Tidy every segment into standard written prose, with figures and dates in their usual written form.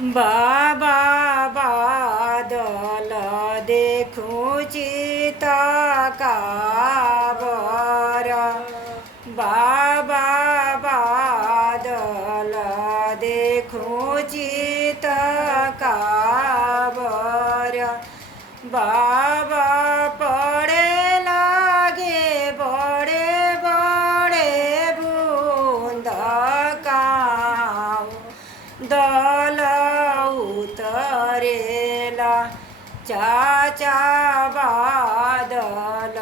बाबा बादल देखूँ चित काबर। बाबा बादल देखूँ चित काबर। बाबा पड़े लागे बड़े बड़े बूंद काँव दल उतरेला। चाचा बादल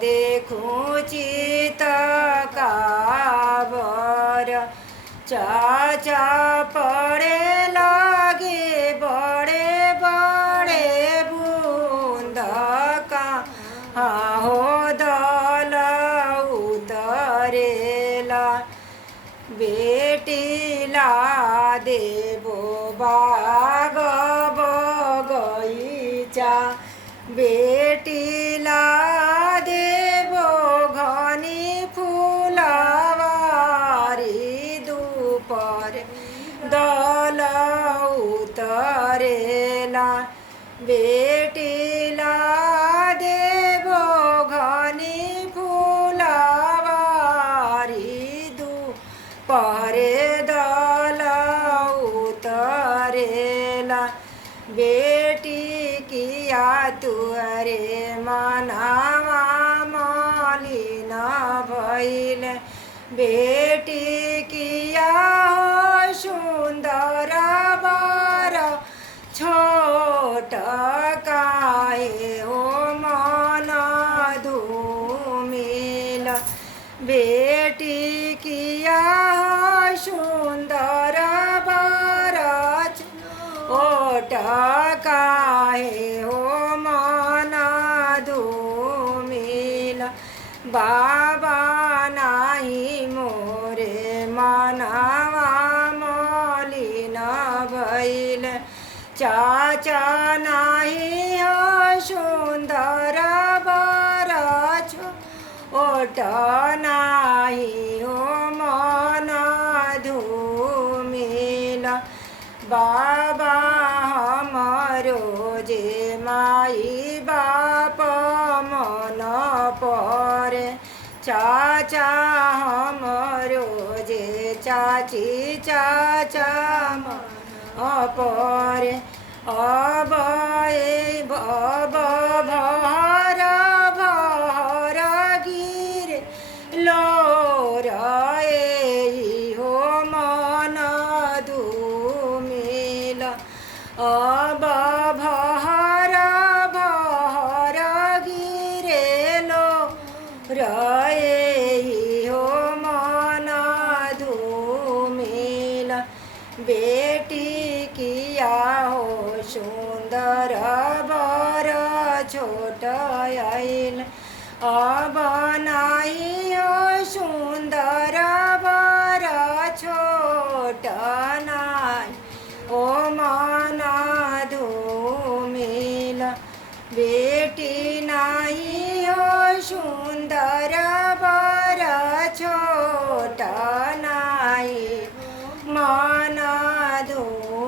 देखूँ चित काबर। चाचा पड़े लागे बड़े बड़े बूंद काँव दल उतरेला। बेटीला देबो बाग बगैचा। बेटीला देबो घनी फुलवारी। दुपर दल उतरेला। बेटीला देबो घनी फुलवारी। दुपहरे दल उतरेला। बेटी किया तुअरे मनावा मलिन भइल। बेटी किया हो सुंदर बर छोट काहे हो मन धूमिल। बेटी किया हो सुंदर बर छोट काहे हो मन धूमिल। बाबा नाही मोरे मनावा मलिन भइल। चाचा नाही हो सुंदर बर छोट नाही हो मन धूमिल। बाबा हमरो जे माई बाप मन परे। चाचा हमरो जे चाची चाचा मन परे। अब भर भर गिरे लोर हो मन धूमिल। अब भर भर गिरे लोर हो मन धूमिल। बेटी किया हो सुंदर बर छोट आइल। अब नाही हो सुंदर बर छोट नाई ओ मन धूमिल। बेटी नाही हो सुंदर बर छोट नाई मन धूमिल।